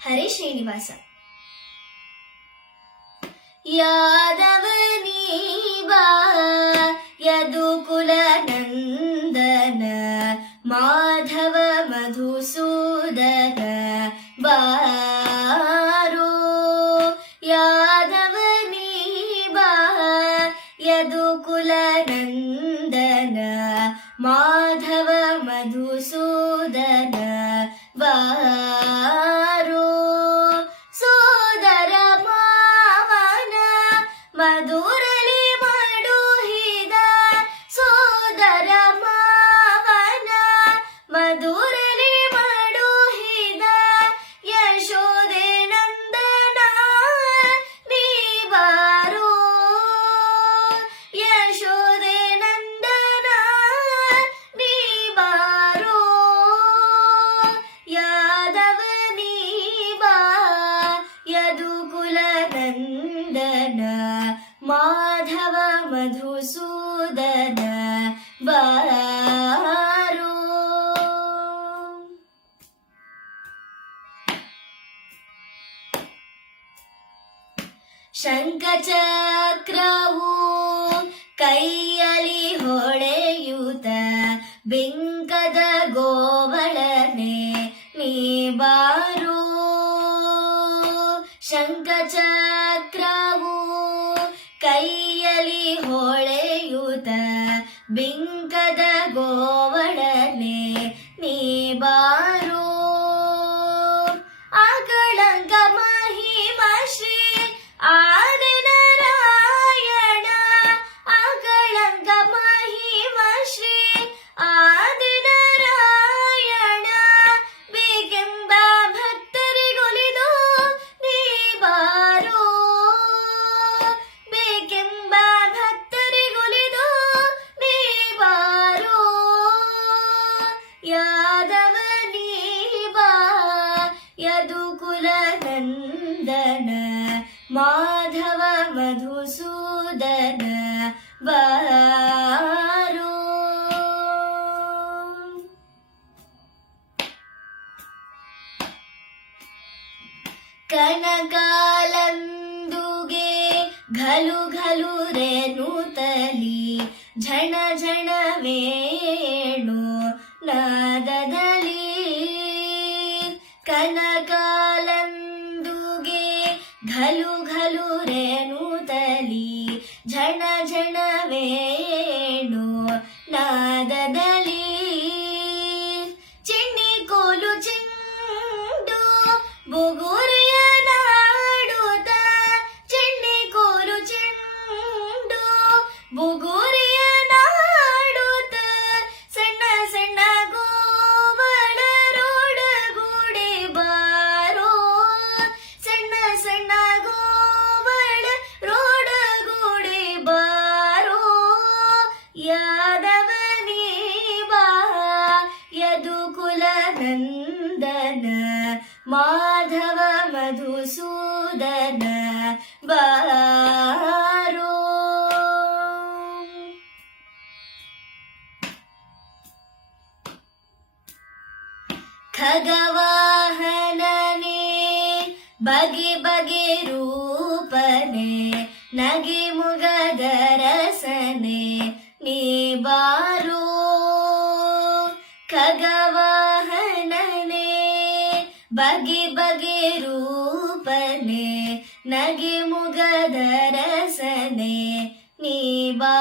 హరి శ్రీనివాస యాదవనీవా యదుకుల నందన మాధవ మధుసూదన బారో యాదవనీవా యదుకుల నందన మాధవ మధుసూ ನಂದನ ಮಾಧವ ಮಧುಸೂದನ ಬಾರೋ ಶಂಖಚಕ್ರವು ಕೈಯಲ್ಲಿ ಹೊಳೆಯುತ ಬೆಂಗ bem ಮಾಧವ ಮಧುಸೂದನ ಬಾರೋ ಕನಕಾಲಂದುಗೆ ಘಲು ಘಲು ರೇಣುತಲಿ ಝಣ ಝಣ ವೇಣು ನಾದದ ನಂದನ ಮಾಧವ ಮಧುಸೂದನ. ಬಾರೋ. ಖಗವಾಹನನೇ ಬಗೆ ಬಗೆ ರೂಪನೆ ನಗೆ ಮುಗದರಸನೆ ಬಗೆ ಬಗೆ ರೂಪನೆ ನಗೆ ಮುಗದರಸನೆ ನೀ ಬಾ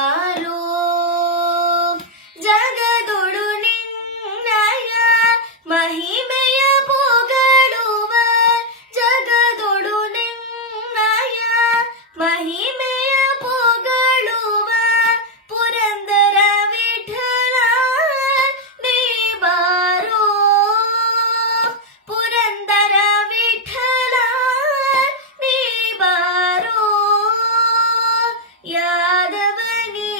యాదవని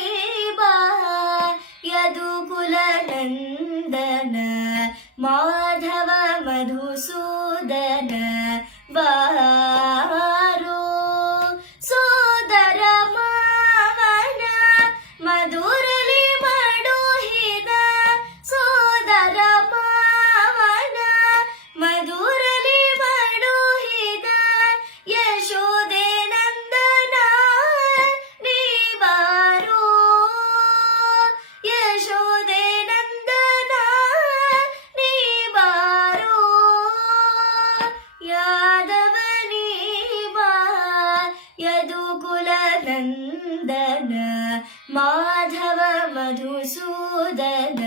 యదుకుల నందన మాధవ మధుసూదన బా नन्दन माधव मधुसूदन